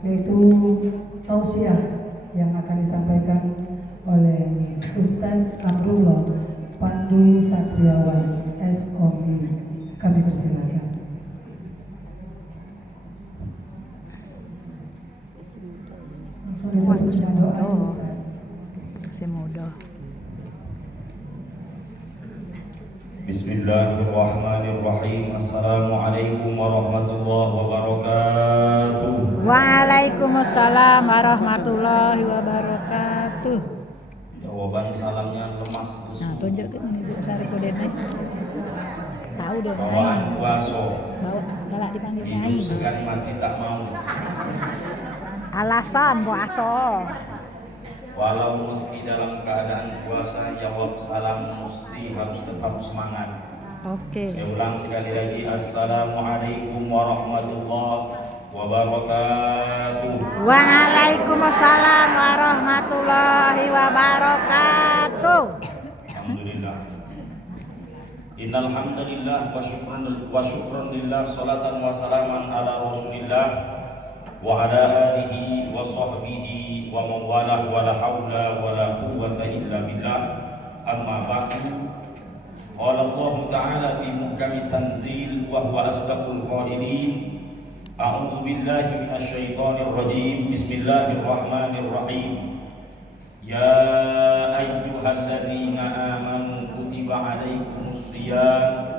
yaitu tausiah yang akan disampaikan oleh Ustaz Abdullah Pandu Satriawan SOI. Kami persilakan. Langsung ditutup dengan doa, Ustaz. Masih muda. Bismillahirrahmanirrahim. Assalamualaikum warahmatullahi wabarakatuh. Waalaikumsalam warahmatullahi wabarakatuh. Jawaban salamnya lemas Nah, tunjukkan ini Bu Sari Kodene. Tahu dong. bawaan puaso. Bawa galak dipanggil Ibu nyai. segan mati tak mau. Alasan puasa. Walau meski dalam keadaan puasa, jawab salam mesti harus tetap semangat. Oke. Saya ulang sekali lagi. Assalamualaikum warahmatullahi wabarakatuh. Waalaikumsalam warahmatullahi wabarakatuh. Alhamdulillah. Innal hamdalillah wa syukran lillah, salatan wa salaman ala Rasulillah wa ala alihi wa sahbihi wa mawalah wa la haula wa la quwwata illa billah. Amma ba'du. Qala Allah Ta'ala fi muhkami tanzil wa huwa asdaqul qailin. A'udzu billahi minasy syaithanir rajim. Bismillahirrahmanirrahim. Ya ayyuhalladzina amanu kutiba alaikumus shiyam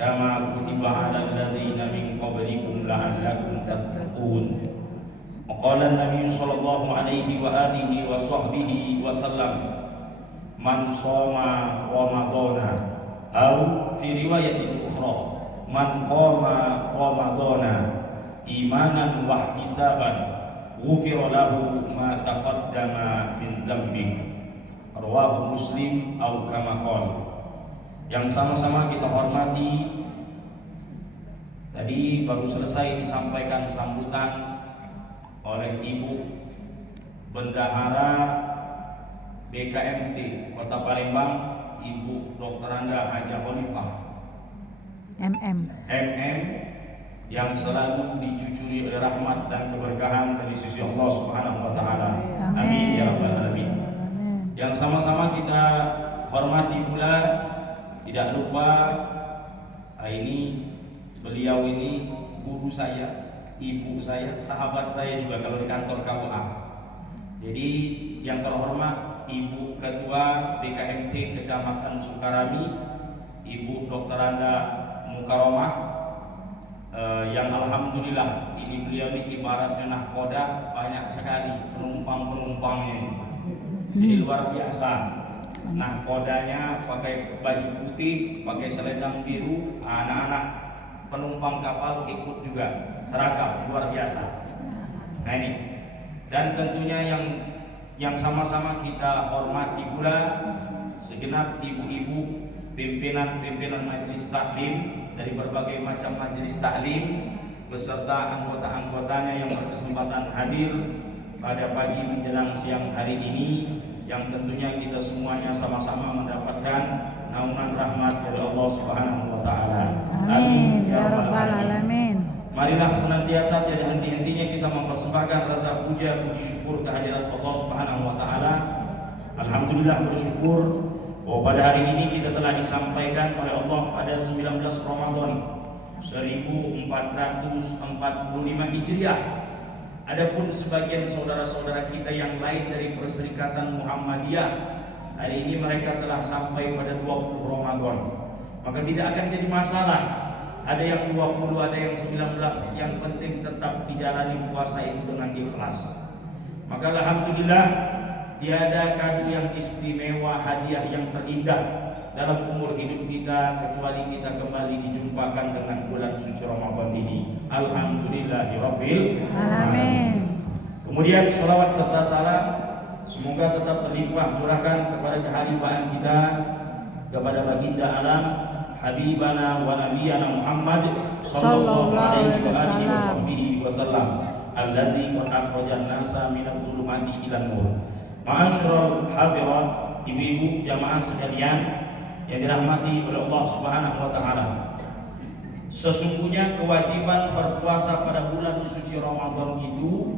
kama kutiba alal ladzina min qablikum la'allakum tattaqun. Qala an-nabiy sallallahu alaihi wa alihi wa sahbihi wa sallam, man shoma ramadhana aw fi riwayatin ukhra man qama ramadhana imanan wa ihtisaban ghufira lahu ma taqaddama min dzambi. Rawahu Muslim aw kama qala. Yang sama-sama kita hormati, tadi baru selesai disampaikan sambutan oleh Ibu Bendahara BKMT Kota Palembang, Ibu Dr. Anda Haja Khalifah MM. yang selalu dicucuri oleh rahmat dan keberkahan dari sisi Allah Subhanahu wa taala. Amin ya rabbal alamin. Yang sama-sama kita hormati pula, tidak lupa ini beliau ini guru saya, ibu saya, sahabat saya juga kalau di kantor KUA. Jadi yang terhormat Ibu Ketua BKMT Kecamatan Sukarami, Ibu Dr. Anda Mukaromah, yang alhamdulillah ini beliau ini ibaratnya nahkoda, banyak sekali penumpang-penumpangnya ini. Jadi luar biasa. Nahkodanya pakai baju putih, pakai selendang biru, anak-anak penumpang kapal ikut juga, seragam luar biasa. Nah ini, dan tentunya yang sama-sama kita hormati pula segenap ibu-ibu pimpinan majelis taklim dari berbagai macam majelis taklim beserta anggota-anggotanya yang berkesempatan hadir pada pagi menjelang siang hari ini, yang tentunya kita semuanya sama-sama mendapatkan naungan rahmat dari Allah Subhanahu wa taala. Amin ya rabbal alamin. Marilah senantiasa tiada henti-hentinya kita mempersembahkan rasa puja puji syukur kehadirat Allah Subhanahu wa taala. Alhamdulillah, bersyukur bahwa pada hari ini kita telah disampaikan oleh Allah pada 19 Ramadan 1445 Hijriah. Adapun sebagian saudara-saudara kita yang lain dari Perserikatan Muhammadiyah, hari ini mereka telah sampai pada 20 Ramadan. Maka tidak akan jadi masalah. Ada yang 20, ada yang 19, yang penting tetap dijalani puasa itu dengan ikhlas. Maka alhamdulillah, tiada kado yang istimewa, hadiah yang terindah dalam umur hidup kita kecuali kita kembali dijumpakan dengan bulan suci Ramadan ini. Alhamdulillahirabbil alamin. Kemudian sholawat serta salam semoga tetap berlimpah curahkan kepada kehalifaan kita, kepada baginda alam Habibana wa Nabiyana Muhammad sallallahu alaihi wasallam alladzi qad akhrajan nasa minadh dhulumati ilan nur. Ma'asyiral hadirat, ibu-ibu jamaah sekalian yang dirahmati oleh Allah Subhanahu wa taala. Sesungguhnya kewajiban berpuasa pada bulan suci Ramadan itu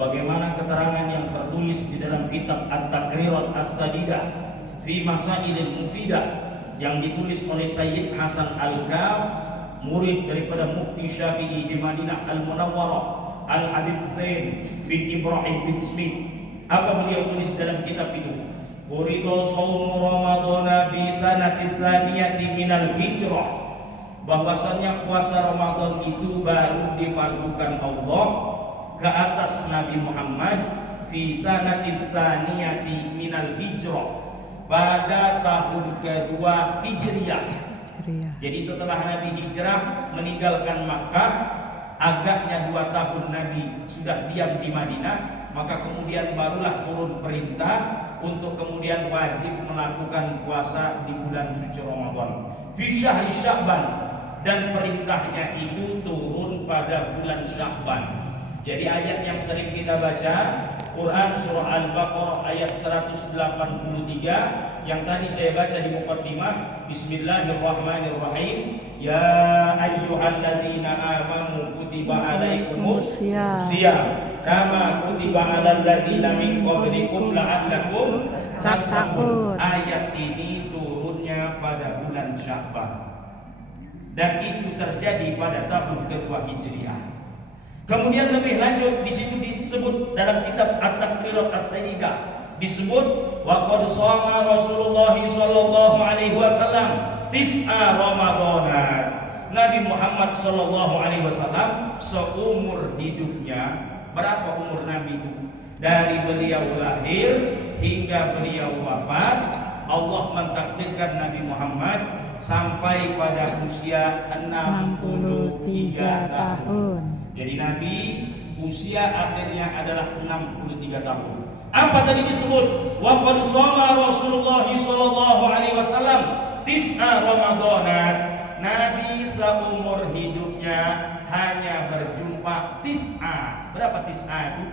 sebagaimana keterangan yang tertulis di dalam kitab At-Taqrirat As-Sadidah fi Masailil Mufidah yang ditulis oleh Sayyid Hasan Al-Kaf, murid daripada Mufti Syafi'i di Madinah Al-Munawwarah, Al-Habib Zain bin Ibrahim bin Smith. Apa beliau tulis dalam kitab itu? Furidu shaumu Ramadana fi sanati tsaniyati minal hijrah, bahwasanya puasa Ramadan itu baru difardukan Allah ke atas Nabi Muhammad fi sanati tsaniyati minal hijrah, pada tahun kedua Hijriah. Jadi setelah Nabi hijrah meninggalkan Makkah, agaknya 2 tahun Nabi sudah diam di Madinah, maka kemudian barulah turun perintah untuk kemudian wajib melakukan puasa di bulan suci Ramadan fi syahri Sya'ban, dan perintahnya itu turun pada bulan Sya'ban. Jadi ayat yang sering kita baca Quran surah Al-Baqarah ayat 183 yang tadi saya baca di muqaddimah, Bismillahirrahmanirrahim, ya ayyuhalladzina amanu kutiba alaikumus syiyam kama kutiba alal ladzina min qablikum la'allakum tattaqun. Ayat ini turunnya pada bulan Sya'ban dan itu terjadi pada tahun kedua Hijriah. Kemudian lebih lanjut di situ disebut dalam kitab At-Taqrirat As-Sadidah disebut wa qad shama Rasulullah sallallahu alaihi wasallam tis'a Ramadanat. Nabi Muhammad sallallahu alaihi wasallam seumur hidupnya, berapa umur Nabi itu? Dari beliau lahir hingga beliau wafat, Allah mentakdirkan Nabi Muhammad sampai pada usia 63 tahun. Jadi Nabi usia akhirnya adalah 63 tahun. Apa tadi disebut? Wa qad shama Rasulullah sallallahu alaihi wasallam tis'a Ramadanat. Nabi seumur hidupnya hanya berjumpa tis'a. Berapa tis'a itu?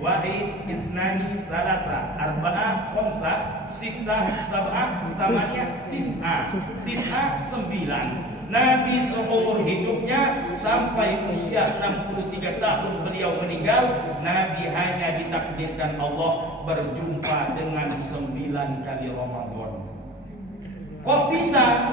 Wahid, isnani, salasa, arba'a, khamsa, sittah, sab'ah, samania, tis'a. Tis'a 9. Nabi seumur hidupnya sampai usia 63 tahun beliau meninggal, Nabi hanya ditakdirkan Allah berjumpa dengan 9 kali Ramadan. Kok bisa?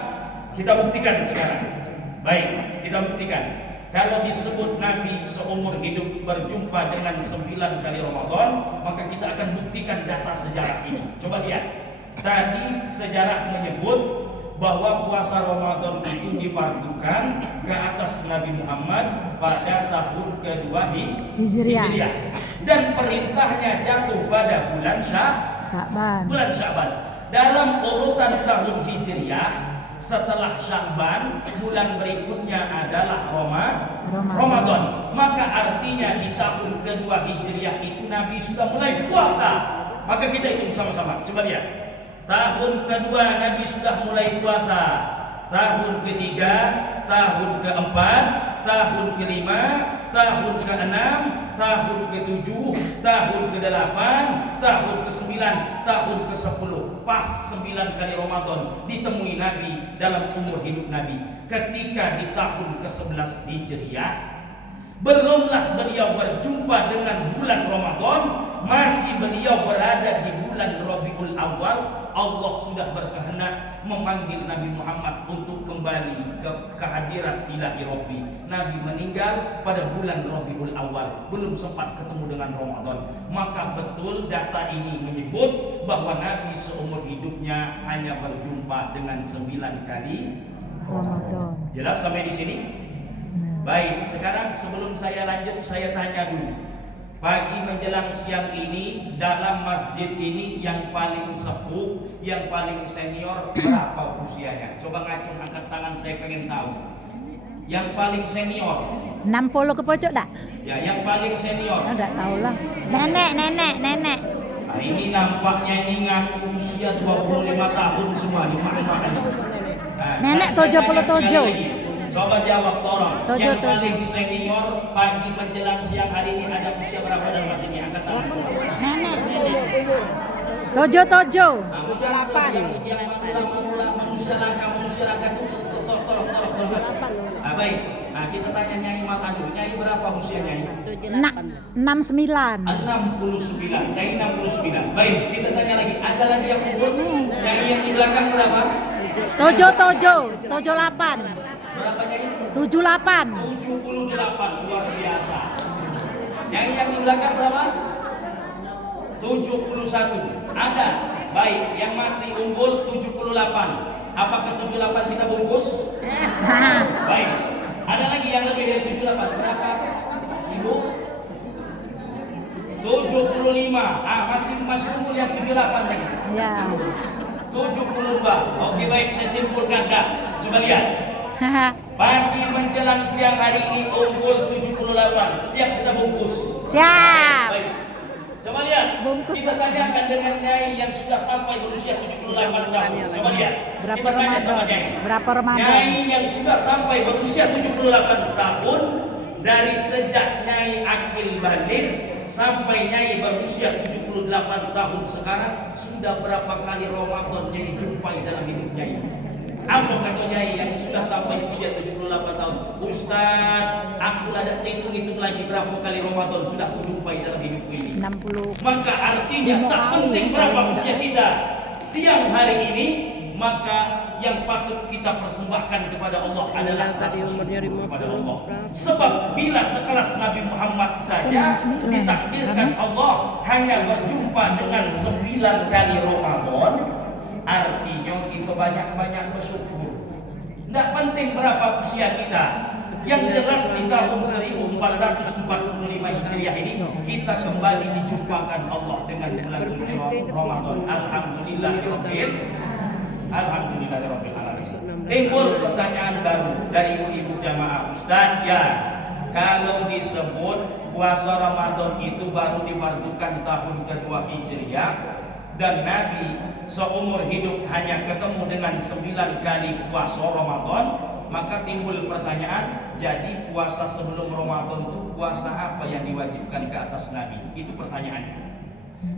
Kita buktikan sekarang. Baik, kita buktikan. Kalau disebut Nabi seumur hidup berjumpa dengan 9 kali Ramadan, maka kita akan buktikan data sejarah ini. Coba lihat. Tadi sejarah menyebut bahwa puasa Ramadan itu difardukan ke atas Nabi Muhammad pada tahun kedua Hijriah. Dan perintahnya jatuh pada bulan Sya'ban. Dalam urutan tahun Hijriah, setelah Sya'ban, bulan berikutnya adalah Ramadan. Maka artinya di tahun kedua Hijriah itu Nabi sudah mulai puasa. Maka kita hitung sama-sama. Coba lihat. Tahun kedua Nabi sudah mulai puasa. Tahun ketiga, tahun keempat, tahun kelima, tahun keenam, tahun ketujuh, tahun kedelapan, tahun kesembilan, tahun kesepuluh. Pas 9 kali Ramadan ditemui Nabi dalam umur hidup Nabi. Ketika di tahun ke-11 Hijriah, belumlah beliau berjumpa dengan bulan Ramadan, masih beliau berada di bulan Rabiul Awal. Allah sudah berkehendak memanggil Nabi Muhammad untuk kembali ke kehadiran ilahi Rabbi. Nabi meninggal pada bulan Rabiul Awal, belum sempat ketemu dengan Ramadan. Maka betul data ini menyebut bahwa Nabi seumur hidupnya hanya berjumpa dengan 9 kali Ramadan. Jelas sampai di sini? Baik, sekarang sebelum saya lanjut, saya tanya dulu. Pagi menjelang siang ini, dalam masjid ini yang paling sepuh, yang paling senior berapa usianya? Coba ngacung, angkat tangan, saya pengen tahu. Yang paling senior 60 ke pojok dak? Ya, yang paling senior. Enggak tahu lah. Nenek. Nah, ini nampaknya ini ngaku usia 25 tahun semua di mana. Nah, Nenek 77. Coba jawab tolong. Yang paling senior pagi menjelang siang hari ini ada usia berapa dalam masjid ini? Angkat tangan. Nenek. 77. 78. Yang manusia langka tolong. Baik. Nah, kita tanya Nyai Malanu. Nyai berapa usia Nyai? 69. 69. Nyai 69. Baik, kita tanya lagi. Ada lagi yang unggul? Nyai yang di belakang berapa? 78. Berapa Nyai? 78. 78. Luar biasa. Nyai yang di belakang berapa? 71. Ada. Baik, yang masih unggul 78. Apakah 78 kita bungkus? Baik. Ada lagi yang lebih dari 78. Berapa? Ibu? 75. Masih unggul yang 78 lagi. Ya. 72. Oke, baik, saya simpulkan dah. Coba lihat. Pagi menjelang siang hari ini unggul 78. Siap kita bungkus? Siap. Baik. Coba lihat. Bungkus. Kita tanyakan dengan Nyai yang sudah sampai berusia 78 tahun. Coba lihat. Berapa Kita tanya sama Ramadan? Nyai. Berapa Ramadan? Nyai yang sudah sampai berusia 78 tahun, dari sejak Nyai akil balik sampai Nyai berusia 78 tahun sekarang, sudah berapa kali Ramadan Nyai jumpai dalam hidup Nyai? Apa kata Nyai yang sudah sampai usia 78 tahun? Ustaz, aku ada hitung-hitung lagi berapa kali Ramadan sudah aku jumpai dalam hidupku ini. 60. Maka artinya tak penting berapa usia kita siang hari ini, maka yang patut kita persembahkan kepada Allah adalah rasa syukur kepada Allah. Sebab bila sekelas Nabi Muhammad saja ditakdirkan Allah hanya berjumpa dengan 9 kali Ramadan, artinya kita banyak-banyak bersyukur. Tidak penting berapa usia kita. Yang jelas di tahun 1445 Hijriah ini kita kembali dijumpakan Allah dengan bulan suci Ramadan. Alhamdulillahirabbil alamin. Timbul pertanyaan baru dari ibu-ibu jamaah. Ustaz, ya, kalau disebut puasa Ramadan itu baru difardukan tahun kedua Hijriah dan Nabi seumur hidup hanya ketemu dengan 9 kali puasa Ramadan, maka timbul pertanyaan, jadi puasa sebelum Ramadan itu puasa apa yang diwajibkan ke atas Nabi? Itu pertanyaannya.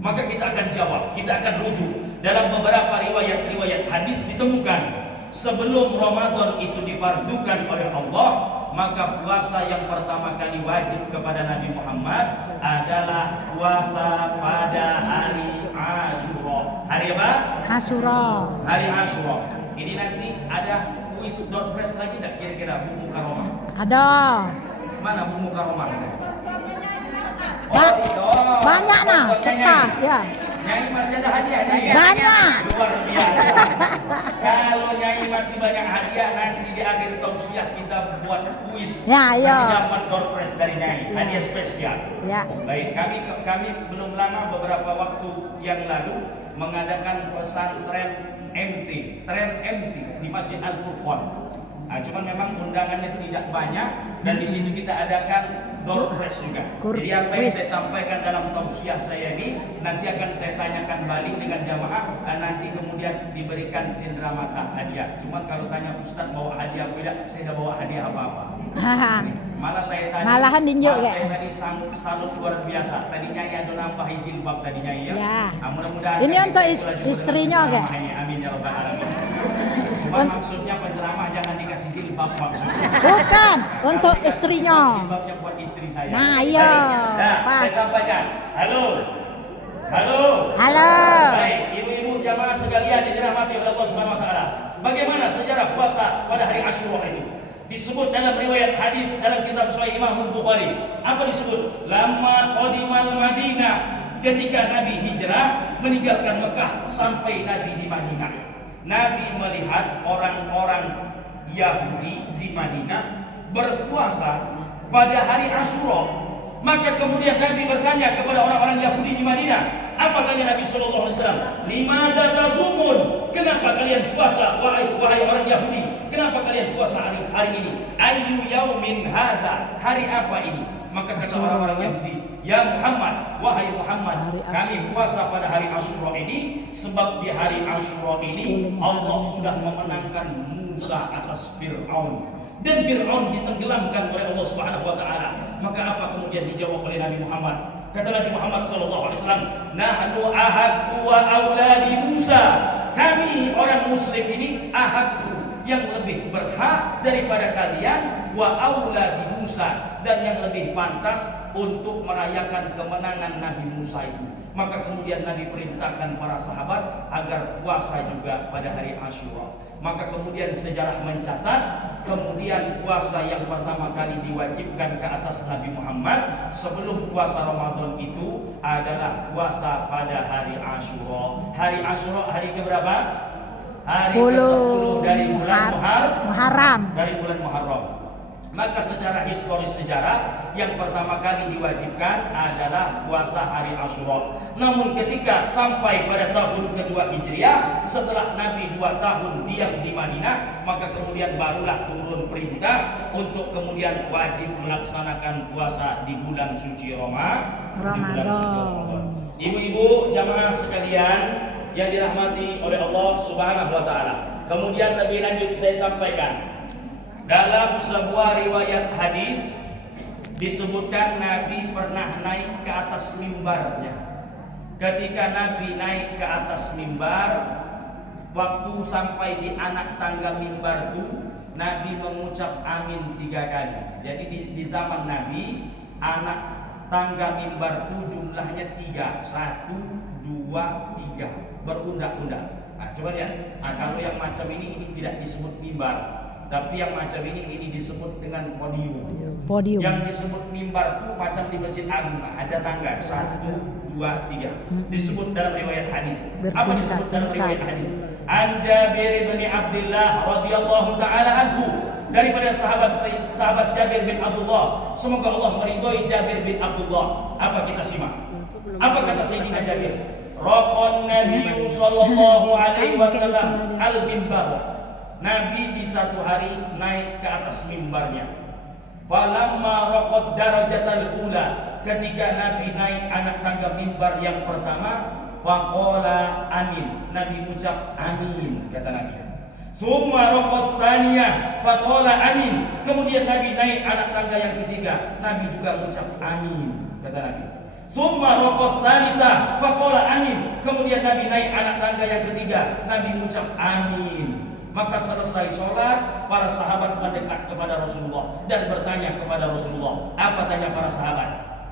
Maka kita akan jawab, kita akan rujuk. Dalam beberapa riwayat-riwayat hadis ditemukan sebelum Ramadan itu difardukan oleh Allah, maka puasa yang pertama kali wajib kepada Nabi Muhammad adalah puasa pada hari Asyura. Hari apa? Asyura. Hari Asyura. Ini nanti ada kuis doorpress lagi tak kira-kira Bu Mukaromah? Ada. Mana Bu Mukaromah? Banyak nah, setas ya. Nyai masih ada hadiah nih. Banyak. Luar biasa. Kalau Nyai masih banyak hadiah, nanti di akhir tausiah kita buat kuis. Ya, iya. Nanti dapat doorpress dari Nyai, hadiah spesial. Ya. Baik, kami belum lama beberapa waktu yang lalu mengadakan pesantren MT, tren MT di Masjid Al-Furqan. Nah, cuman memang undangannya tidak banyak dan di situ kita adakan door press juga. Jadi apa yang saya sampaikan dalam tausiah saya ini nanti akan saya tanyakan balik dengan jamaah dan nanti kemudian diberikan cenderamata hadiah. Cuman kalau tanya Ustaz bawa hadiah apa tidak, saya tidak bawa hadiah apa-apa. Malah saya tadi malahan dinjuk ya. Saya tadi salut luar biasa. Tadinya ya ada nambah jilbab tadinya ya. Ya. Mudah-mudahan ini untuk istrinya ya. Amin ya rabbal alamin. Cuma maksudnya penceramah jangan dikasih jilbab maksudnya. Bukan, untuk istrinya. Jilbabnya buat istri saya. Nah, iya. Nah, Pas. saya sampaikan. Halo. Halo. Baik, ibu-ibu jamaah sekalian yang dirahmati oleh Allah Subhanahu wa taala. Bagaimana sejarah puasa pada hari Asyura itu? Disebut dalam riwayat hadis dalam kitab Sahih Imam Bukhari. Apa disebut? Lama qadimal Madinah, ketika Nabi hijrah meninggalkan Mekah sampai Nabi di Madinah. Nabi melihat orang-orang Yahudi di Madinah berpuasa pada hari Asyura. Maka kemudian Nabi bertanya kepada orang-orang Yahudi di Madinah. Apa tanya Nabi sallallahu alaihi wasallam? Limadza tasumun? Kenapa kalian puasa wahai orang Yahudi? Kenapa kalian puasa hari ini? Ayyu yaumin hadza? Hari apa ini? Maka kata orang-orang Yahudi, ya Muhammad, wahai Muhammad, kami puasa pada hari Asyura ini sebab di hari Asyura ini Allah sudah memenangkan Musa atas Fir'aun. Dan Fir'aun ditenggelamkan oleh Allah Subhanahu wa taala. Maka apa kemudian dijawab oleh Nabi Muhammad? Kata Nabi Muhammad sallallahu alaihi wasallam, "Nahnu ahadku wa auladi Musa." Kami orang muslim ini ahadku yang lebih berhak daripada kalian, wa aula bi Musa, dan yang lebih pantas untuk merayakan kemenangan Nabi Musa itu. Maka kemudian Nabi perintahkan para sahabat agar puasa juga pada hari Asyura. Maka kemudian sejarah mencatat, kemudian puasa yang pertama kali diwajibkan ke atas Nabi Muhammad sebelum puasa Ramadan itu adalah puasa pada hari Asyura. Hari Asyura hari keberapa? Hari ke-10 dari bulan Muharram. Dari bulan Muharram. Maka secara historis sejarah yang pertama kali diwajibkan adalah puasa hari Asyura. Namun ketika sampai pada tahun kedua Hijriah, setelah Nabi 2 tahun diam di Madinah, maka kemudian barulah turun perintah untuk kemudian wajib melaksanakan puasa di bulan suci Ramadan. Ibu-ibu jamaah sekalian yang dirahmati oleh Allah Subhanahu wa taala. Kemudian lebih lanjut saya sampaikan, dalam sebuah riwayat hadis disebutkan Nabi pernah naik ke atas mimbarnya. Ketika Nabi naik ke atas mimbar, waktu sampai di anak tangga mimbar itu, Nabi mengucap amin 3 kali. Jadi di zaman Nabi, anak tangga mimbar itu jumlahnya 3, 1, 2, 3, berundak-undak. Nah, coba lihat. Nah, kalau yang macam ini tidak disebut mimbar. Tapi yang macam ini disebut dengan podium. Yang disebut mimbar itu macam di Masjid Agung, ada tangga 1, 2, 3. Disebut dalam riwayat hadis. Apa disebut dalam riwayat hadis? An Jabir bin Abdullah radhiyallahu taala anhu, daripada sahabat Jabir bin Abdullah, semoga Allah meridhoi Jabir bin Abdullah. Apa kita simak? Apa kata Sayyidina Jabir? Raqan Nabi sallallahu alaihi wasallam al-mimbar. Nabi di satu hari naik ke atas mimbarnya. Falamma raqad darajatal ula, ketika Nabi naik anak tangga mimbar yang pertama, faqala amin, Nabi ucap amin, kata Nabi. Summa raqad tsaniyah, faqala amin, kemudian Nabi naik anak tangga yang ketiga, Nabi juga ucap amin, kata Nabi. Summa raqad tsalisah, faqala amin, kemudian Nabi naik anak tangga yang ketiga, Nabi ucap amin. Maka selesai sholat, para sahabat mendekat kepada Rasulullah dan bertanya kepada Rasulullah. Apa tanya para sahabat?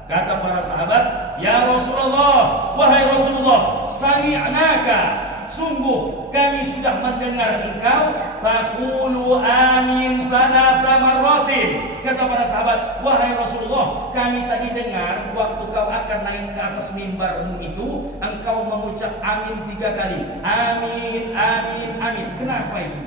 Kata para sahabat, ya Rasulullah, wahai Rasulullah, sami'naka, sungguh kami sudah mendengar engkau taqulu amin salasa marratin. Kata para sahabat, wahai Rasulullah, kami tadi dengar waktu kau akan naik ke atas mimbarmu itu, engkau mengucap amin 3 kali. Amin, amin, amin. Kenapa itu?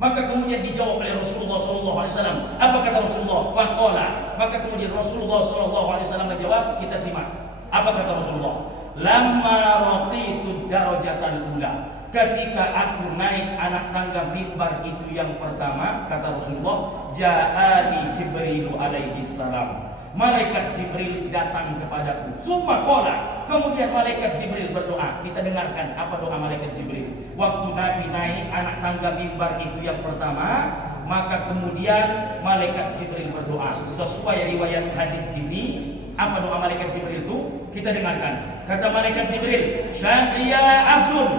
Maka kemudian dijawab oleh Rasulullah SAW. Apa kata Rasulullah? Faqala. Maka kemudian Rasulullah SAW menjawab, kita simak. Apa kata Rasulullah? Lamma raqitu darajatan ula, ketika aku naik anak tangga mimbar itu yang pertama, kata Rasulullah, ja'ani Jibril alaihi salam, malaikat Jibril datang kepadaku. Summa qala, kemudian malaikat Jibril berdoa. Kita dengarkan apa doa malaikat Jibril waktu Nabi naik anak tangga mimbar itu yang pertama. Maka kemudian malaikat Jibril berdoa sesuai riwayat hadis ini. Apa doa malaikat Jibril itu? Kita dengarkan. Kata malaikat Jibril, syaqiya abdun,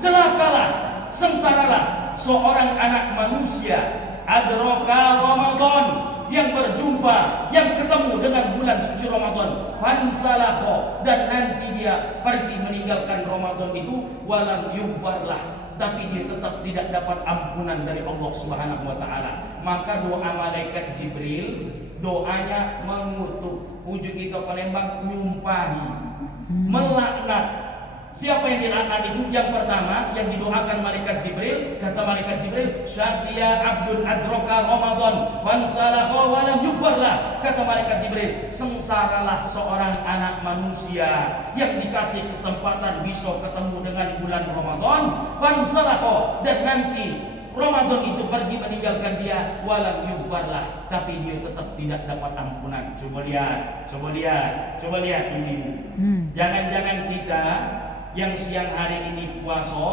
celakalah, sengsaralah seorang anak manusia, adraka Ramadan, yang berjumpa, yang ketemu dengan bulan suci Ramadan, fansalakho, dan nanti dia pergi meninggalkan Ramadan itu, walam yughfarlah, tapi dia tetap tidak dapat ampunan dari Allah Subhanahu wa taala. Maka doa malaikat Jibril, doanya mengutuk, ujuk kita Palembang, nyumpahi, melaknat. Siapa yang dilaknat itu? Yang pertama yang didoakan malaikat Jibril, kata malaikat Jibril, syaqiya abdun adraka Ramadan fansalakha wa lam yughfarlah. Kata malaikat Jibril, sengsaralah seorang anak manusia yang dikasih kesempatan bisa ketemu dengan bulan Ramadan, fansalakha, dan nanti Ramadan itu pergi meninggalkan dia, walam yughfarlah, tapi dia tetap tidak dapat ampunan. Coba lihat ibu. Jangan-jangan kita yang siang hari ini puasa,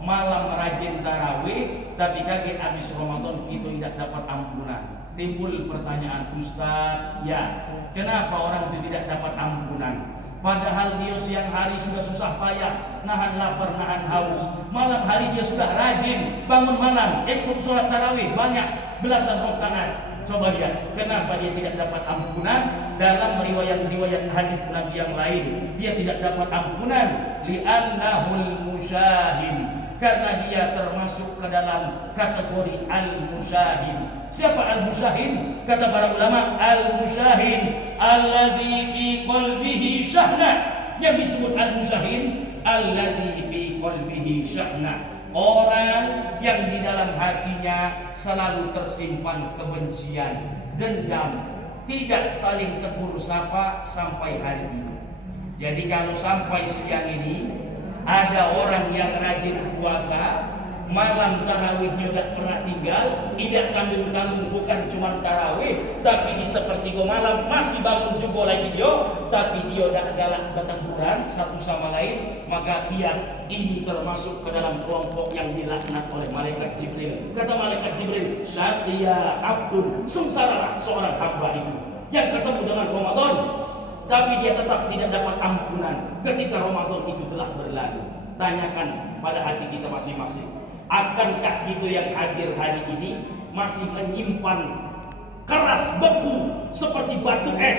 malam rajin tarawih, tapi kaget habis Ramadan kita tidak dapat ampunan. Timbul pertanyaan, Ustaz, ya, kenapa orang itu tidak dapat ampunan? Padahal dia siang hari sudah susah payah, nahan lapar, nahan haus. Malam hari dia sudah rajin bangun malam, ikut sholat tarawih banyak belasan rakaat. Coba lihat, kenapa dia tidak dapat ampunan? Dalam riwayat-riwayat hadis Nabi yang lain, dia tidak dapat ampunan li'annahul musyahin, karena dia termasuk ke dalam kategori al-musyahin. Siapa al-musyahin? Kata para ulama, al-musyahin alladzi fi qalbihi syahna. Yang disebut al-musyahin alladzi fi qalbihi syahna, orang yang di dalam hatinya selalu tersimpan kebencian, dendam, tidak saling tegur sapa sampai hari ini. Jadi kalau sampai siang ini ada orang yang rajin puasa, malam tarawihnya tidak pernah tinggal, tidak tanggung-tanggung, bukan cuma tarawih, tapi di sepertiga malam masih bangun juga lagi dia, tapi dia tidak galak berteguran satu sama lain, maka dia ini termasuk ke dalam kelompok yang dilaknat oleh malaikat Jibril. Kata malaikat Jibril, Satya Abdul, sengsaralah seorang hamba itu yang ketemu dengan Ramadan, tapi dia tetap tidak dapat ampunan ketika Ramadan itu telah berlalu. Tanyakan pada hati kita masing-masing, akankah kita yang hadir hari ini masih menyimpan keras beku seperti batu es,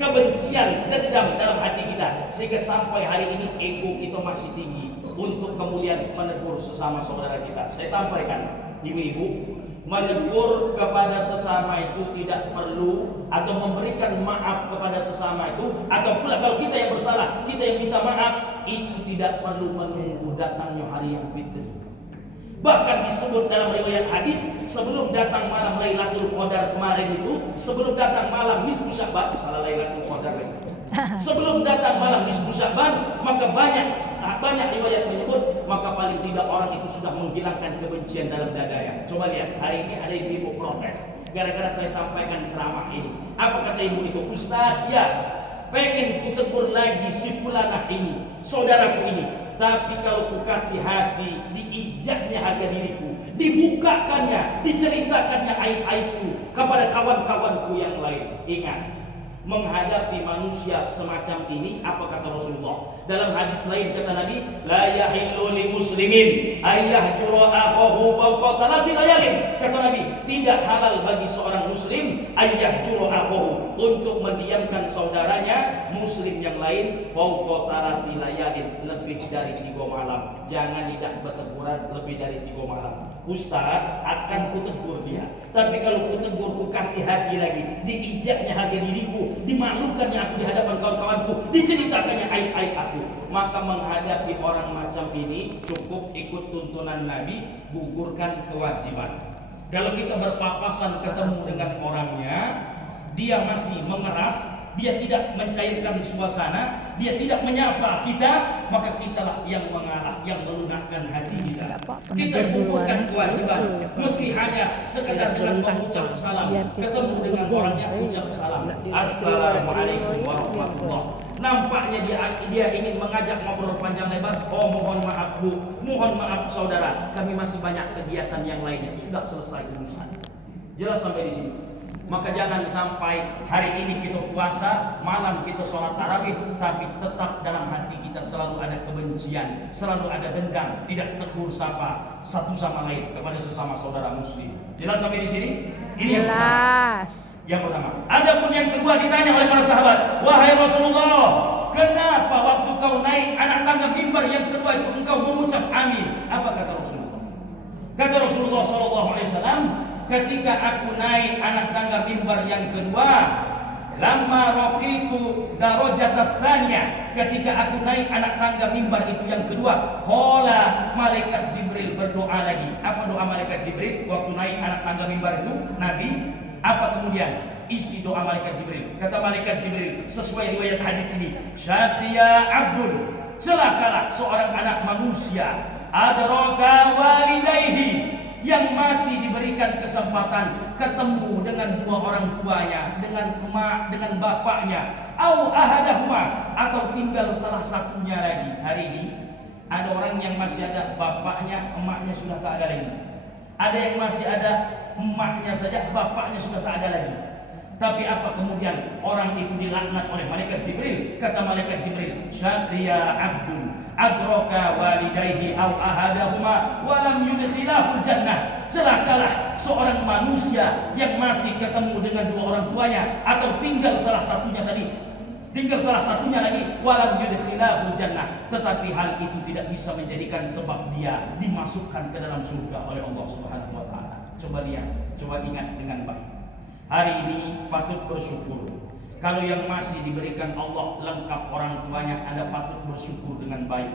kebencian, dendam dalam hati kita, sehingga sampai hari ini ego kita masih tinggi untuk kemudian menegur sesama saudara kita. Saya sampaikan, ibu-ibu, menegur kepada sesama itu tidak perlu, atau memberikan maaf kepada sesama itu, atau pula kalau kita yang bersalah, kita yang minta maaf, itu tidak perlu menunggu datangnya hari yang fitri. Bahkan disebut dalam riwayat hadis, sebelum datang malam Lailatul Qadar kemarin itu, sebelum datang malam nisfu Sya'ban, salah Lailatul Qadar lagi. Sebelum datang malam nisfu Sya'ban, maka banyak riwayat menyebut, maka paling tidak orang itu sudah menghilangkan kebencian dalam dadanya. Coba lihat, hari ini ada ibu protes gara-gara saya sampaikan ceramah ini. Apa kata ibu itu? Ustaz, ya pengen ku tegur lagi si fulanah ini, saudaraku ini, tapi kalau ku kasih hati, diijaknya harga diriku, dibukakannya, diceritakannya aib-aibku kepada kawan-kawanku yang lain. Ingat, menghadapi manusia semacam ini, apa kata Rasulullah? Dalam hadis lain kata Nabi, la yahillu li muslimin ayyahjura akhahu fawqa thalathi layalin. Kata Nabi, tidak halal bagi seorang muslim ayyahjura akhahu, untuk mendiamkan saudaranya muslim yang lain fawqa thalathi layalin, lebih dari 3 malam. Jangan tidak berteguran lebih dari 3 malam. Ustaz, akan kutegur dia, tapi kalau kutegur, ku kasih hati lagi, diijaknya harga diriku, dimalukannya aku di hadapan kawan-kawanku, diceritakannya aib-aib aku, maka menghadapi orang macam ini cukup ikut tuntunan Nabi, gugurkan kewajiban. Kalau kita berpapasan ketemu dengan orangnya, dia masih mengeras, dia tidak mencairkan suasana, dia tidak menyapa kita, maka kitalah yang mengalah, yang melunakkan hati kita. Kita gugurkan kewajiban, meski hanya sekedar dengan mengucap salam, ketemu dengan orangnya ucap salam, Assalamualaikum warahmatullahi. Nampaknya dia ingin mengajak ngobrol panjang lebar. Oh, mohon maaf Bu, mohon maaf saudara, kami masih banyak kegiatan yang lainnya. Sudah selesai urusan. Jelas sampai di sini. Maka jangan sampai hari ini kita puasa, malam kita sholat tarawih, tapi tetap dalam hati kita selalu ada kebencian, selalu ada dendam, tidak tegur sapa satu sama lain kepada sesama saudara muslim. Jelas sampai di sini? Ini Jelas. Yang pertama. Adapun yang kedua, ditanya oleh para sahabat, wahai Rasulullah, kenapa waktu kau naik anak tangga mimbar yang kedua itu engkau mengucap amin? Apa kata Rasulullah? Kata Rasulullah SAW, ketika aku naik anak tangga mimbar yang kedua, lamma raqitu darajatas tsaniyah, ketika aku naik anak tangga mimbar itu yang kedua, qala, malaikat Jibril berdoa lagi. Apa doa malaikat Jibril waktu naik anak tangga mimbar itu? Nabi, apa kemudian isi doa malaikat Jibril? Kata malaikat Jibril sesuai riwayat hadis ini, Satya Abdul, celakalah seorang anak manusia, adraka walidayhi, yang masih diberikan kesempatan ketemu dengan dua orang tuanya, dengan emak, dengan bapaknya, au ahadahuma, atau tinggal salah satunya lagi. Hari ini ada orang yang masih ada bapaknya, emaknya sudah tak ada lagi. Ada yang masih ada emaknya saja, bapaknya sudah tak ada lagi. Tapi apa kemudian orang itu dilaknat oleh malaikat Jibril? Kata malaikat Jibril, syaqiya abdun adraka walidayhi aw ahadahuma wa lam yudkhilahul jannah. Celakalah seorang manusia yang masih ketemu dengan dua orang tuanya atau tinggal salah satunya lagi walam yudkhilahul jannah, tetapi hal itu tidak bisa menjadikan sebab dia dimasukkan ke dalam surga oleh Allah Subhanahu wa taala. Coba lihat, coba ingat dengan baik. Hari ini patut bersyukur. Kalau yang masih diberikan Allah lengkap orang tuanya, Anda patut bersyukur dengan baik.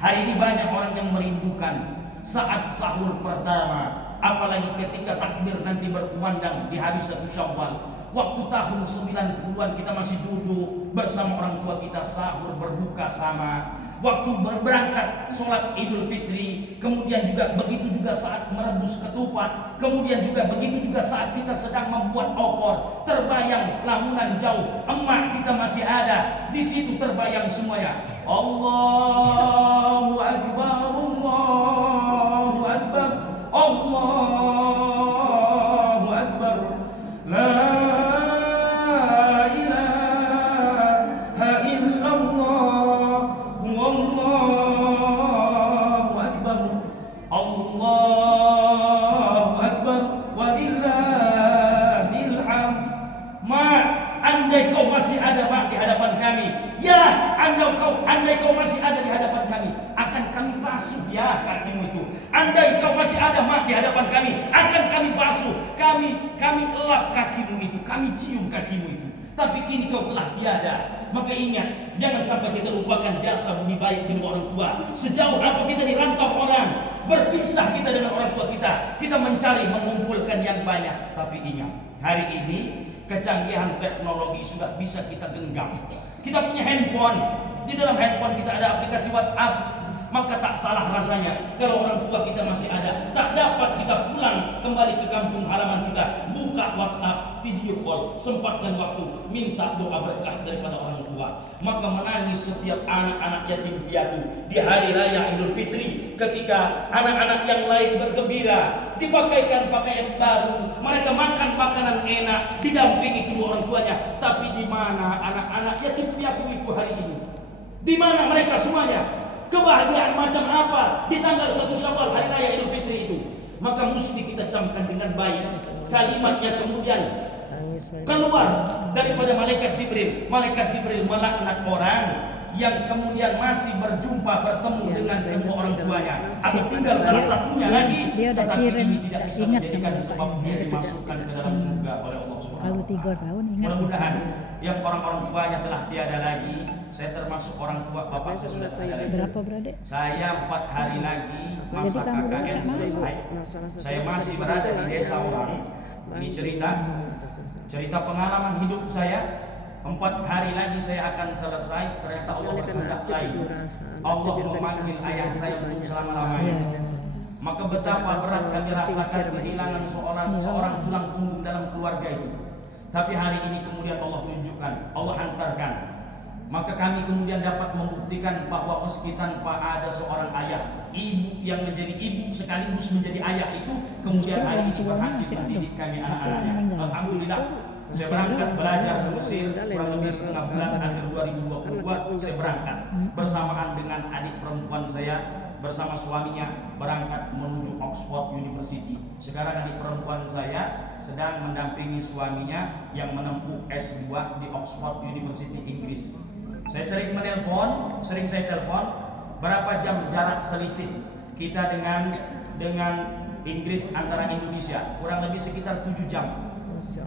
Hari ini banyak orang yang merindukan saat sahur pertama, apalagi ketika takbir nanti berkumandang di hari 1 Syawal. Waktu tahun 90-an kita masih duduk bersama orang tua kita, sahur berbuka sama. Waktu berangkat sholat Idul Fitri, kemudian juga begitu juga saat merebus ketupat, kemudian juga begitu juga saat kita sedang membuat opor, terbayang lamunan jauh, emak kita masih ada di situ, terbayang semuanya. Allahu Akbar, Allahu Akbar, Allahu Akbar, la andai kau masih ada di hadapan kami, akan kami basuh ya kakimu itu. Andai kau masih ada mak di hadapan kami, akan kami basuh, kami elap kakimu itu, kami cium kakimu itu. Tapi kini kau telah tiada. Maka ingat, jangan sampai kita lupakan jasa budi baik kedua orang tua. Sejauh apa kita dirantau orang, berpisah kita dengan orang tua kita, kita mencari mengumpulkan yang banyak. Tapi ingat, hari ini kecanggihan teknologi sudah bisa kita genggam. Kita punya handphone, di dalam handphone kita ada aplikasi WhatsApp. Maka tak salah rasanya kalau orang tua kita masih ada, tak dapat kita pulang kembali ke kampung halaman kita, buka WhatsApp, video call, sempatkan waktu, minta doa berkah daripada orang tua. Maka menangis setiap anak-anak yatim piatu di hari raya Idul Fitri, ketika anak-anak yang lain bergembira, dipakaikan pakaian baru, mereka makan makanan enak, didampingi kedua orang tuanya. Tapi di mana anak-anak yatim piatu itu hari ini? Di mana mereka semuanya? Kebahagiaan macam apa di tanggal 1 Syawal hari raya Idul Fitri itu? Maka mesti kita camkan dengan baik. Kalimatnya kemudian keluar daripada malaikat Jibril. Malaikat Jibril melaknat orang yang kemudian masih bertemu dengan kedua orang tuanya, atau tinggal salah satunya lagi, tetapi ini tidak bisa menjadikan sebab dia dimasukkan ke dalam surga oleh Allah SWT. Kalau 3 tahun ingat. Mudah-mudahan yang orang-orang tuanya telah tiada lagi. Saya termasuk orang tua, bapak saya sudah tiada lagi. Berapa beradik? Saya 4 hari lagi masa KKN selesai. Saya masih berada di desa orang. Ini cerita pengalaman hidup saya. 4 hari lagi saya akan selesai. Ternyata Allah berkehendak lain. Allah memanggil ayah saya untuk selama-lamanya. Maka betapa berat kami rasakan kehilangan seorang tulang punggung dalam keluarga itu. Tapi hari ini kemudian Allah tunjukkan, Allah hantarkan. Maka kami kemudian dapat membuktikan bahwa meski tanpa ada seorang ayah, ibu yang menjadi ibu sekaligus menjadi ayah itu, kemudian hari ini berhasil mendidik kami anak-anaknya. Alhamdulillah. Saya berangkat belajar ke Mesir kurang lebih setengah bulan akhir 2022. Saya berangkat bersamaan dengan adik perempuan saya, bersama suaminya berangkat menuju Oxford University. Sekarang adik perempuan saya sedang mendampingi suaminya yang menempuh S2 di Oxford University Inggris. Saya sering saya telepon berapa jam jarak selisih kita dengan Inggris antara Indonesia, kurang lebih sekitar 7 jam.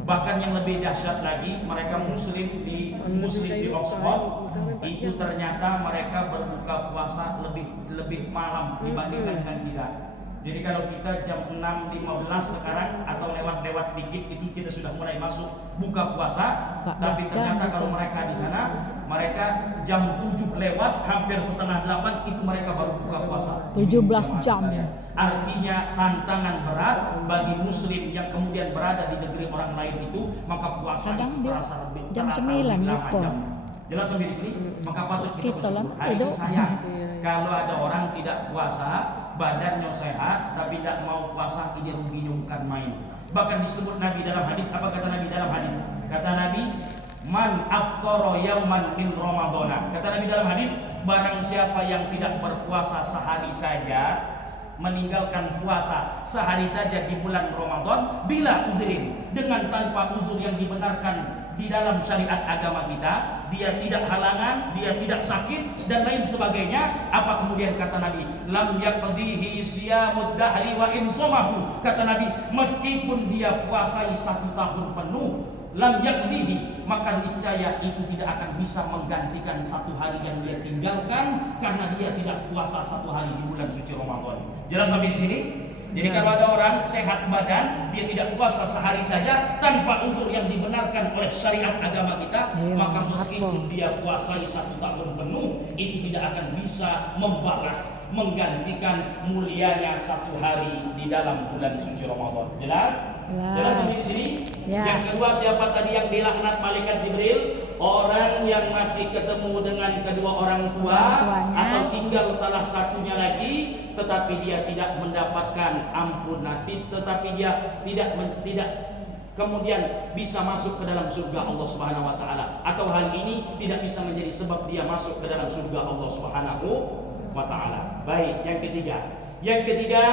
Bahkan yang lebih dahsyat lagi, mereka muslim di Oxford itu ternyata mereka berbuka puasa lebih malam dibandingkan dengan kita. Jadi kalau kita jam 6.15 sekarang atau lewat dikit itu kita sudah mulai masuk buka puasa. Tapi ternyata kalau mereka di sana, mereka jam 7 lewat hampir setengah 8 itu mereka baru buka puasa. 17 jam. Artinya tantangan berat bagi muslim yang kemudian berada di negeri orang lain itu, maka puasa itu terasa lebih lama jam. Jelas sendiri, maka patut kita bersyukur. Hari ini sayang kalau ada orang tidak puasa, badannya sehat tapi tidak mau puasa, ini ruginya bukan main. Bahkan disebut Nabi dalam hadis, apa kata Nabi dalam hadis? Kata Nabi, man aftara yauman min Ramadana. Kata Nabi dalam hadis, barang siapa yang tidak berpuasa sehari saja, meninggalkan puasa sehari saja di bulan Ramadan bila uzrin, dengan tanpa uzur yang dibenarkan di dalam syariat agama kita, dia tidak halangan, dia tidak sakit dan lain sebagainya. Apa kemudian kata Nabi? Lam yaqdihi siyamud dahri wa insomahu. Kata Nabi, meskipun dia puasai 1 tahun penuh, lam yaqdihi, maka niscaya itu tidak akan bisa menggantikan 1 hari yang dia tinggalkan karena dia tidak puasa 1 hari di bulan suci Ramadan. Jelas sampai di sini? Jadi kalau ada orang sehat badan, dia tidak puasa sehari saja tanpa uzur yang dibenarkan oleh syariat agama kita, maka meskipun dia puasai 1 tahun penuh, itu tidak akan bisa membalas, menggantikan mulianya 1 hari di dalam bulan suci Ramadan. Jelas? Jelas sampai di sini? Yang kedua, siapa tadi yang dilaknat malaikat Jibril? Orang yang masih ketemu dengan kedua orang tua atau tinggal salah satunya lagi, tetapi dia tidak mendapatkan ampunan, tetapi dia tidak kemudian bisa masuk ke dalam surga Allah Subhanahu wa taala, atau hal ini tidak bisa menjadi sebab dia masuk ke dalam surga Allah Subhanahu wa taala. Baik, yang ketiga,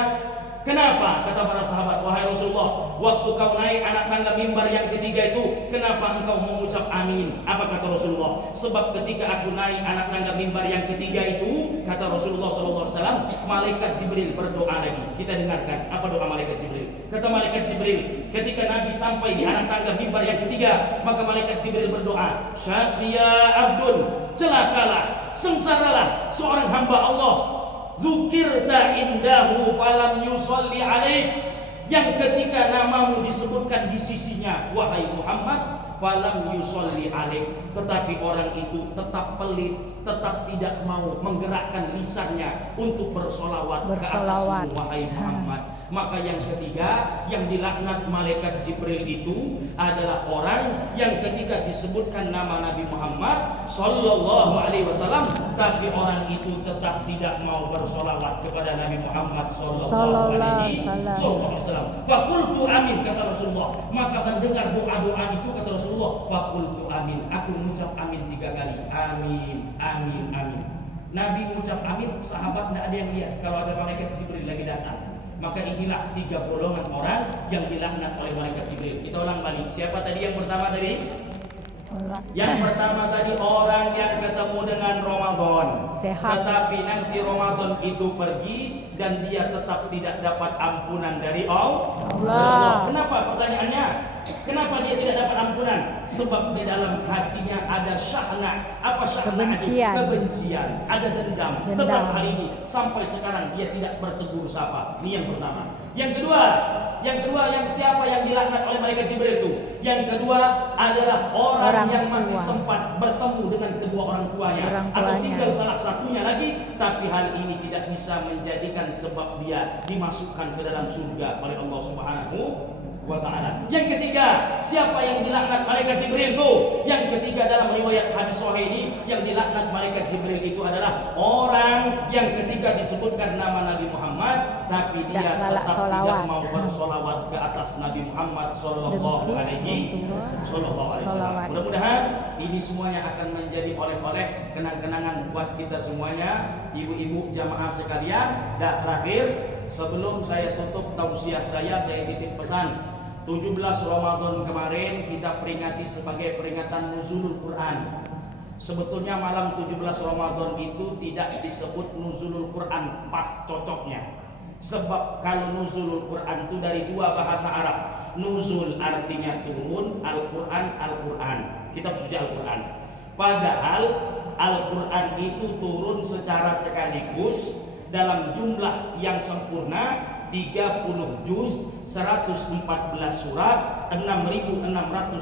kenapa kata para sahabat, wahai Rasulullah, waktu kau naik anak tangga mimbar yang ketiga itu, kenapa engkau mengucap amin? Apa kata Rasulullah? Sebab ketika aku naik anak tangga mimbar yang ketiga itu, kata Rasulullah SAW, malaikat Jibril berdoa lagi. Kita dengarkan apa doa malaikat Jibril. Kata malaikat Jibril, ketika Nabi sampai di anak tangga mimbar yang ketiga, maka malaikat Jibril berdoa, syaqiya abdun, celakalah, sengsaralah seorang hamba Allah, dzukirta indahu falam yusolli alaik, yang ketika namamu disebutkan di sisinya, wahai Muhammad, falam yusolli alaik, tetapi orang itu tetap pelit, tetap tidak mau menggerakkan lisannya untuk bersolawat ke atasmu, wahai Muhammad. Maka yang ketiga yang dilaknat malaikat Jibril itu adalah orang yang ketika disebutkan nama Nabi Muhammad Sallallahu Alaihi Wasallam, tapi orang itu tetap tidak mau bersolawat kepada Nabi Muhammad Sallallahu Alaihi Wasallam. Fakultu amin, kata Rasulullah. Maka mendengar doa-doa itu, kata Rasulullah, fakultu amin, aku mengucap amin 3 kali. Amin, amin, amin. Nabi mengucap amin, sahabat tidak ada yang lihat kalau ada malaikat Jibril lagi datang. Maka inilah 3 golongan orang yang dilaknat oleh malaikat Jibril. Kita ulang balik. Siapa tadi yang pertama tadi? Yang pertama tadi orang yang ketemu dengan Ramadan, tetapi nanti Ramadan itu pergi dan dia tetap tidak dapat ampunan dari Allah. Kenapa pertanyaannya? Kenapa dia tidak dapat ampunan? Sebab di dalam hatinya ada syahna. Apa syahna? Kebencian, ada dendam. Tetap hari ini sampai sekarang dia tidak bertegur sapa. Ini yang pertama. Yang kedua, yang siapa yang dilaknat oleh malaikat Jibril itu? Yang kedua adalah orang yang masih sempat bertemu dengan kedua orang tuanya, atau tinggal salah satunya lagi, tapi hal ini tidak bisa menjadikan sebab dia dimasukkan ke dalam surga oleh Allah Subhanahu wa ta'ala. Yang ketiga, siapa yang dilaknat malaikat Jibril itu? Yang ketiga dalam riwayat hadis sahih ini, yang dilaknat malaikat Jibril itu adalah orang yang ketika disebutkan nama Nabi Muhammad, tapi dia tetap tidak mau bersolawat ke atas Nabi Muhammad Sallallahu Alaihi Wasallam. Mudah-mudahan ini semuanya akan menjadi oleh-oleh kenang-kenangan buat kita semuanya, ibu-ibu jamaah sekalian. Dan terakhir, sebelum saya tutup tausiah saya titip pesan. 17 Ramadan kemarin kita peringati sebagai peringatan nuzulul Quran. Sebetulnya malam 17 Ramadan itu tidak disebut nuzulul Quran pas cocoknya. Sebab kalau nuzulul Quran itu dari 2 bahasa Arab. Nuzul artinya turun, Al-Quran. Kitab suci Al-Quran. Padahal Al-Quran itu turun secara sekaligus dalam jumlah yang sempurna, 30 juz, 114 surat, 6.600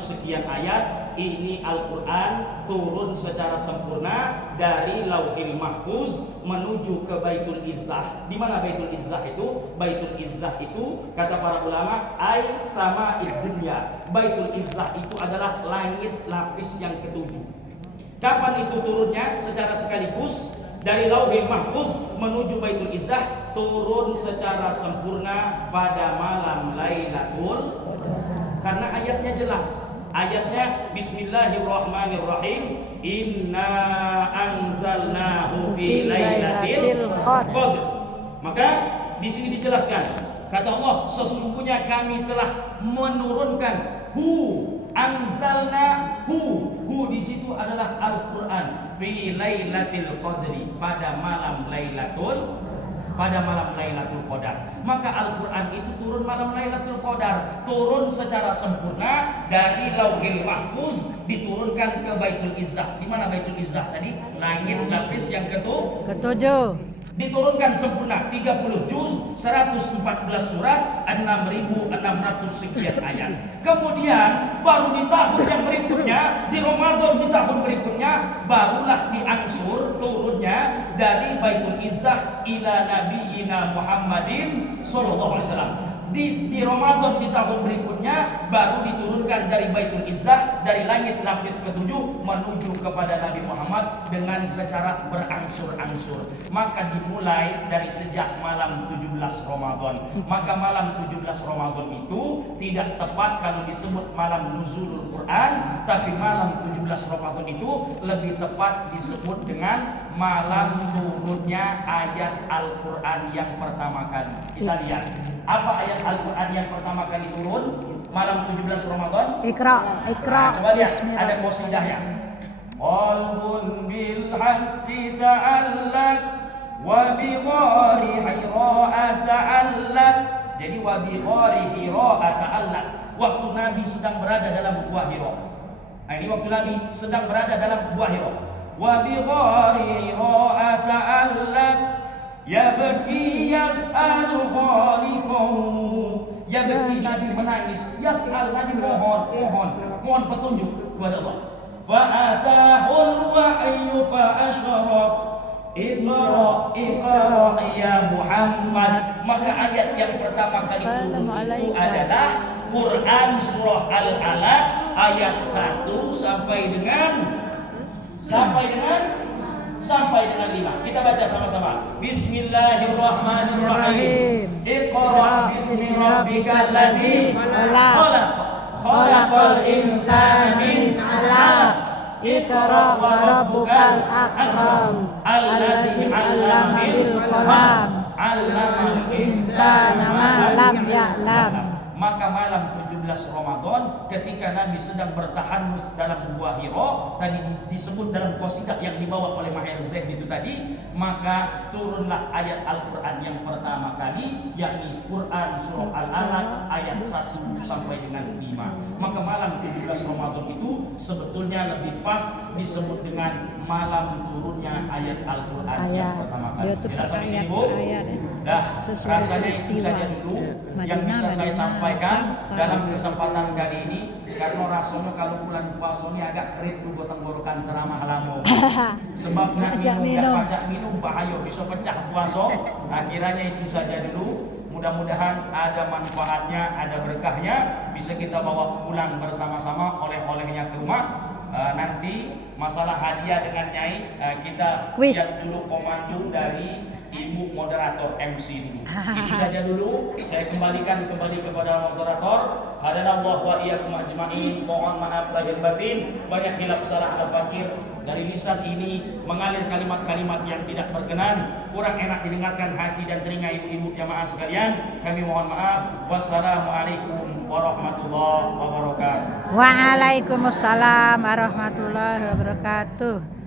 sekian ayat. Ini Al-Quran turun secara sempurna dari Lauhil Mahfuz menuju ke Baitul Izzah. Di mana Baitul Izzah itu? Baitul Izzah itu kata para ulama ai sama dunya. Baitul Izzah itu adalah langit lapis yang ke-7. Kapan itu turunnya? Secara sekaligus dari Lauhil Mahfuz menuju Baitul Izzah turun secara sempurna pada malam Lailatul. Karena ayatnya jelas. Ayatnya Bismillahirrahmanirrahim. Inna anzalnahu fi lailatul qadr. Maka di sini dijelaskan, kata Allah, sesungguhnya kami telah menurunkan anzalna di situ adalah Al-Qur'an fi lailatul qadri, pada malam Lailatul Qadar. Maka Al-Quran itu turun malam Lailatul Qadar, turun secara sempurna dari Lauhil Mahfuz, diturunkan ke Baitul Izzah. Di mana Baitul Izzah tadi? Langit lapis yang ketujuh. Diturunkan sempurna 30 juz, 114 surat, 6.600 sekian ayat. Kemudian baru di tahun yang berikutnya, di Ramadan di tahun berikutnya, barulah diangsur turunnya dari Baitul Izzah ila nabiyina Muhammadin sallallahu alaihi wasallam. Di Ramadan di tahun berikutnya baru diturunkan dari Baitul Izzah, dari langit lapis ketujuh menuju kepada Nabi Muhammad dengan secara berangsur-angsur. Maka dimulai dari sejak malam 17 Ramadan. Maka malam 17 Ramadan itu tidak tepat kalau disebut malam nuzulul Quran, tapi malam 17 Ramadan itu lebih tepat disebut dengan malam turunnya ayat Al-Quran yang pertama kali. Kita lihat apa ayat Al-Quran yang pertama kali turun malam 17 Ramadan. Iqra. Coba lihat, ada qasidahnya. Qalbun bil haqqi ta'allaq wa bi ghari hira'a ta'allaq. Jadi wa bi ghari hira'a ta'allaq. Waktu Nabi sedang berada dalam Gua Hira. Nah, ini waktu Nabi sedang berada dalam Gua Hira. Wa bi ghari hira'a ta'allaq yabki yas'al khaliqahu. Yabki, Nabi menangis. Yas'al, Nabi mohon petunjuk kepada Allah. Fa'atahul wahyu fa'asyraq. Iqra ya Muhammad. Maka ayat yang pertama kali turun itu adalah Quran surah Al-Alaq ayat 1 sampai dengan 5. Kita baca sama-sama. Bismillahirrahmanirrahim. Iqra bismi rabbikal ladzi khalaq. Khalaqal insana min 'alaq. Iqra wa rabbukal akram. Alladzi 'allama bil qalam. 'allamal insana ma lam ya'lam. Maka malam 17 Ramadan ketika Nabi sedang bertahanus dalam Gua Hira, tadi disebut dalam qasidah yang dibawa oleh Maher Zaid itu tadi, maka turunlah ayat Al-Quran yang pertama kali, yakni Quran surah Al-Alaq ayat 1 sampai dengan 5. Maka malam 17 Ramadan itu sebetulnya lebih pas disebut dengan malam turunnya ayat Al-Quran yang pertama kali. Jelas sampai sini, Bu? Dah, rasanya itu saja dulu yang bisa saya sampaikan dalam kesempatan kali ini. Karena rasanya kalau bulan puasa ini agak kerit tuh tenggorokan ceramah lamo. Sebab nak minum bahaya, bisa pecah puasa. Kiranya itu saja dulu. Mudah-mudahan ada manfaatnya, ada berkahnya, bisa kita bawa pulang bersama-sama oleh-olehnya ke rumah. Nanti masalah hadiah dengan Nyai, kita lihat dulu komando dari Ibu moderator MC dulu. Ini saja dulu. Saya kembalikan kepada moderator. Hadanallah wa iyyakum ajma'in. Mohon maaf lahir batin, banyak hilaf salah dan fakir. Dari lisan ini mengalir kalimat-kalimat yang tidak berkenan, kurang enak didengarkan hati dan telinga ibu-ibu jamaah sekalian. Kami mohon maaf. Wassalamualaikum warahmatullahi wabarakatuh. Waalaikumsalam warahmatullahi wabarakatuh.